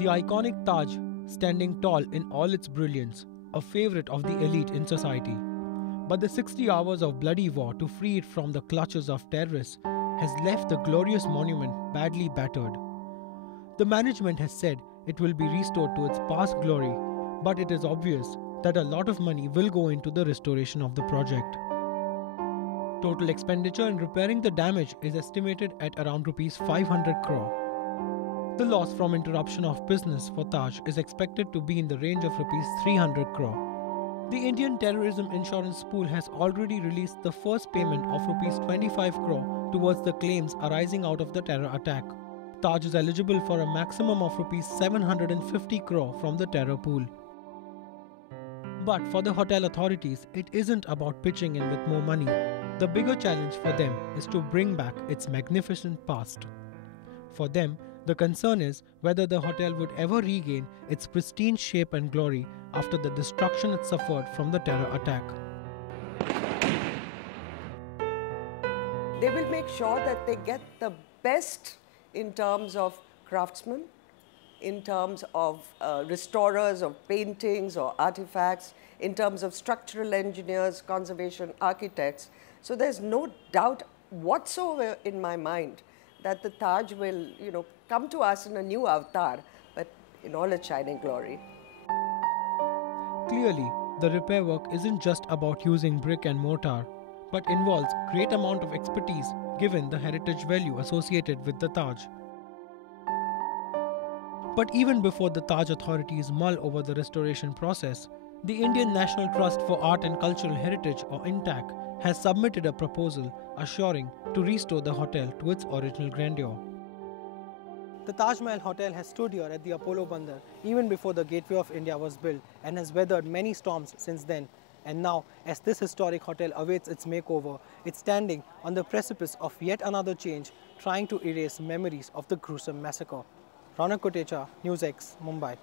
The iconic Taj, standing tall in all its brilliance, a favorite of the elite in society. But the 60 hours of bloody war to free it from the clutches of terrorists has left the glorious monument badly battered. The management has said it will be restored to its past glory, but it is obvious that a lot of money will go into the restoration of the project. Total expenditure in repairing the damage is estimated at around Rs 500 crore. The loss from interruption of business for Taj is expected to be in the range of Rs 300 crore. The Indian Terrorism Insurance Pool has already released the first payment of Rs 25 crore towards the claims arising out of the terror attack. Taj is eligible for a maximum of Rs 750 crore from the terror pool. But for the hotel authorities, it isn't about pitching in with more money. The bigger challenge for them is to bring back its magnificent past. For them, the concern is whether the hotel would ever regain its pristine shape and glory after the destruction it suffered from the terror attack. They will make sure that they get the best in terms of craftsmen, in terms of restorers of paintings or artifacts, in terms of structural engineers, conservation architects. So there's no doubt whatsoever in my mind that the Taj will, come to us in a new avatar, but in all its shining glory. Clearly, the repair work isn't just about using brick and mortar, but involves great amount of expertise given the heritage value associated with the Taj. But even before the Taj authorities mull over the restoration process, the Indian National Trust for Art and Cultural Heritage, or INTAC, has submitted a proposal assuring to restore the hotel to its original grandeur. The Taj Mahal Hotel has stood here at the Apollo Bandar even before the Gateway of India was built and has weathered many storms since then. And now, as this historic hotel awaits its makeover, it's standing on the precipice of yet another change, trying to erase memories of the gruesome massacre. Ronak Kotecha, NewsX, Mumbai.